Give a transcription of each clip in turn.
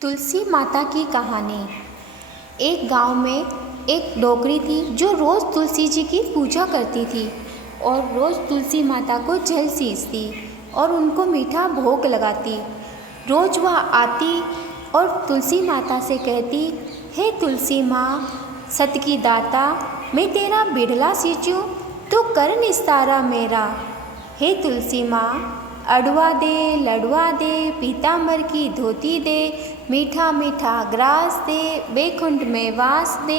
तुलसी माता की कहानी। एक गांव में एक डोकरी थी जो रोज़ तुलसी जी की पूजा करती थी और रोज़ तुलसी माता को जल सींचती और उनको मीठा भोग लगाती। रोज़ वह आती और तुलसी माता से कहती, हे तुलसी माँ, सत की दाता, मैं तेरा बिरला सींचूं तो कर निस्तारा मेरा। हे तुलसी माँ, अडवा दे, लडवा दे, पीतांबर की धोती दे, मीठा मीठा ग्रास दे, बैकुंठ में वास दे,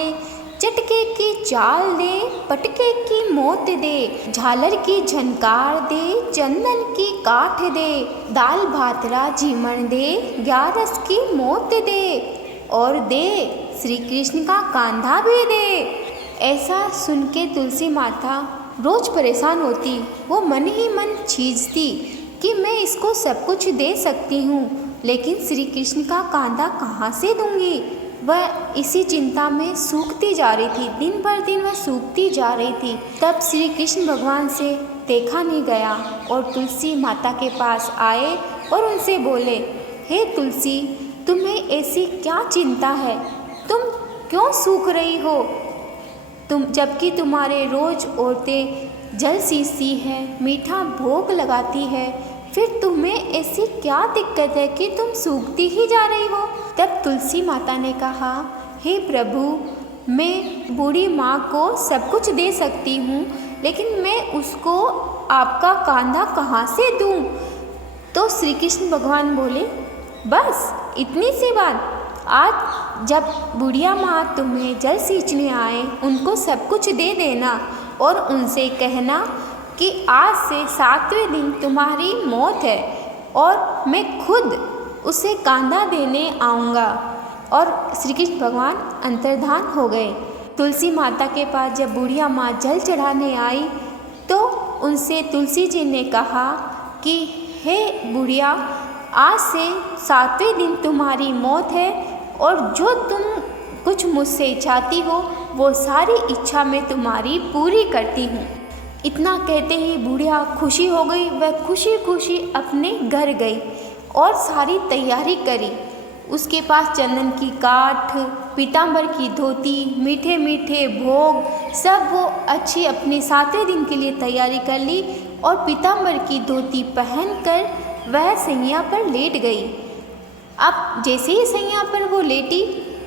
चटके की चाल दे, पटके की मोत दे, झालर की झनकार दे, चंदन की काठ दे, दाल भात राजीमण दे, ग्यारस की मोत दे, और दे श्री कृष्ण का कांधा भी दे। ऐसा सुन के तुलसी माता रोज परेशान होती। वो मन ही मन खींचती कि मैं इसको सब कुछ दे सकती हूँ, लेकिन श्री कृष्ण का कांधा कहाँ से दूंगी। वह इसी चिंता में सूखती जा रही थी। दिन भर दिन वह सूखती जा रही थी। तब श्री कृष्ण भगवान से देखा नहीं गया और तुलसी माता के पास आए और उनसे बोले, हे तुलसी, तुम्हें ऐसी क्या चिंता है? तुम क्यों सूख रही हो? जबकि तुम्हारे रोज औरतें जल सींचती है, मीठा भोग लगाती है, फिर तुम्हें ऐसी क्या दिक्कत है कि तुम सूखती ही जा रही हो? तब तुलसी माता ने कहा, हे प्रभु, मैं बूढ़ी माँ को सब कुछ दे सकती हूँ, लेकिन मैं उसको आपका कांधा कहाँ से दूँ? तो श्री कृष्ण भगवान बोले, बस इतनी सी बात। आज जब बुढ़िया माँ तुम्हें जल सींचने आए, उनको सब कुछ दे देना और उनसे कहना कि आज से 7वें दिन तुम्हारी मौत है और मैं खुद उसे कांधा देने आऊँगा। और श्री कृष्ण भगवान अंतर्धान हो गए। तुलसी माता के पास जब बुढ़िया माँ जल चढ़ाने आई तो उनसे तुलसी जी ने कहा कि हे बुढ़िया, आज से 7वें दिन तुम्हारी मौत है और जो तुम कुछ मुझसे चाहती हो वो सारी इच्छा मैं तुम्हारी पूरी करती हूँ। इतना कहते ही बुढ़िया खुशी हो गई। वह खुशी खुशी अपने घर गई और सारी तैयारी करी। उसके पास चंदन की काठ, पीतांबर की धोती, मीठे मीठे भोग, सब वो अच्छी अपने 7वें दिन के लिए तैयारी कर ली और पीतांबर की धोती पहनकर वह सैया पर लेट गई। अब जैसे ही सैया पर वो लेटी,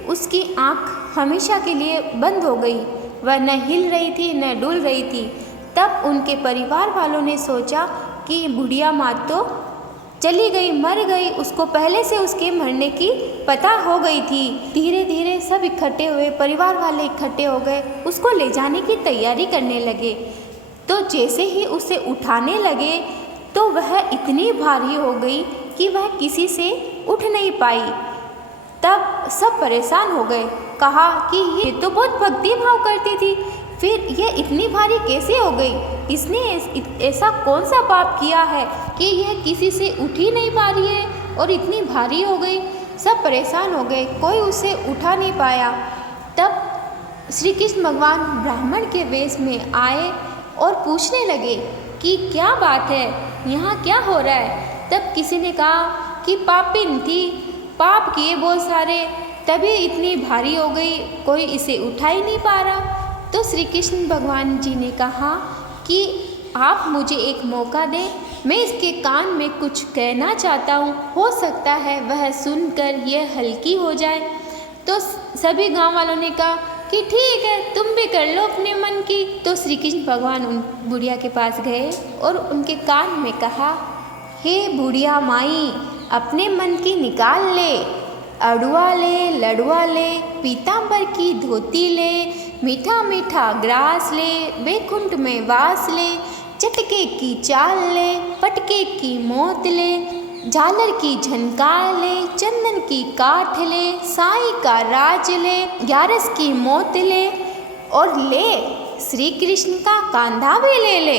उसकी आँख हमेशा के लिए बंद हो गई। वह न हिल रही थी न डुल रही थी। तब उनके परिवार वालों ने सोचा कि बुढ़िया माँ तो चली गई, मर गई, उसको पहले से उसके मरने की पता हो गई थी। धीरे धीरे सब इकट्ठे हुए, परिवार वाले इकट्ठे हो गए, उसको ले जाने की तैयारी करने लगे। तो जैसे ही उसे उठाने लगे तो वह इतनी भारी हो गई कि वह किसी से उठ नहीं पाई। तब सब परेशान हो गए। कहा कि ये तो बहुत भक्ति भाव करती थी, फिर ये इतनी भारी कैसे हो गई? इसने ऐसा कौन सा पाप किया है कि यह किसी से उठ ही नहीं पा रही है और इतनी भारी हो गई? सब परेशान हो गए, कोई उसे उठा नहीं पाया। तब श्री कृष्ण भगवान ब्राह्मण के वेश में आए और पूछने लगे कि क्या बात है, यहाँ क्या हो रहा है? तब किसी ने कहा कि पापिन थी, पाप किए बहुत सारे, तभी इतनी भारी हो गई, कोई इसे उठा ही नहीं पा रहा। तो श्री कृष्ण भगवान जी ने कहा कि आप मुझे एक मौका दें, मैं इसके कान में कुछ कहना चाहता हूँ, हो सकता है वह सुनकर यह हल्की हो जाए। तो सभी गांव वालों ने कहा कि ठीक है, तुम भी कर लो अपने मन की। तो श्री कृष्ण भगवान उन बुढ़िया के पास गए और उनके कान में कहा, हे बुढ़िया माई, अपने मन की निकाल ले, अडवा ले, लडवा ले, पीतांबर की धोती ले, मीठा मीठा ग्रास ले, बैकुंठ में वास ले, चटके की चाल ले, पटके की मोत ले, झालर की झनकार ले, चंदन की काठ ले, साई का राज ले, ग्यारस की मोत ले, और ले श्री कृष्ण का कांधा भी ले ले।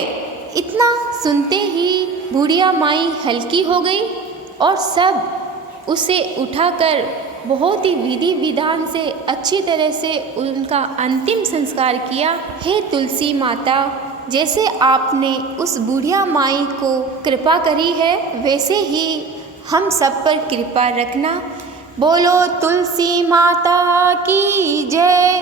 इतना सुनते ही बुढ़िया माई हल्की हो गई और सब उसे उठाकर बहुत ही विधि विधान से अच्छी तरह से उनका अंतिम संस्कार किया। हे तुलसी माता, जैसे आपने उस बुढ़िया माई को कृपा करी है, वैसे ही हम सब पर कृपा रखना। बोलो तुलसी माता की जय।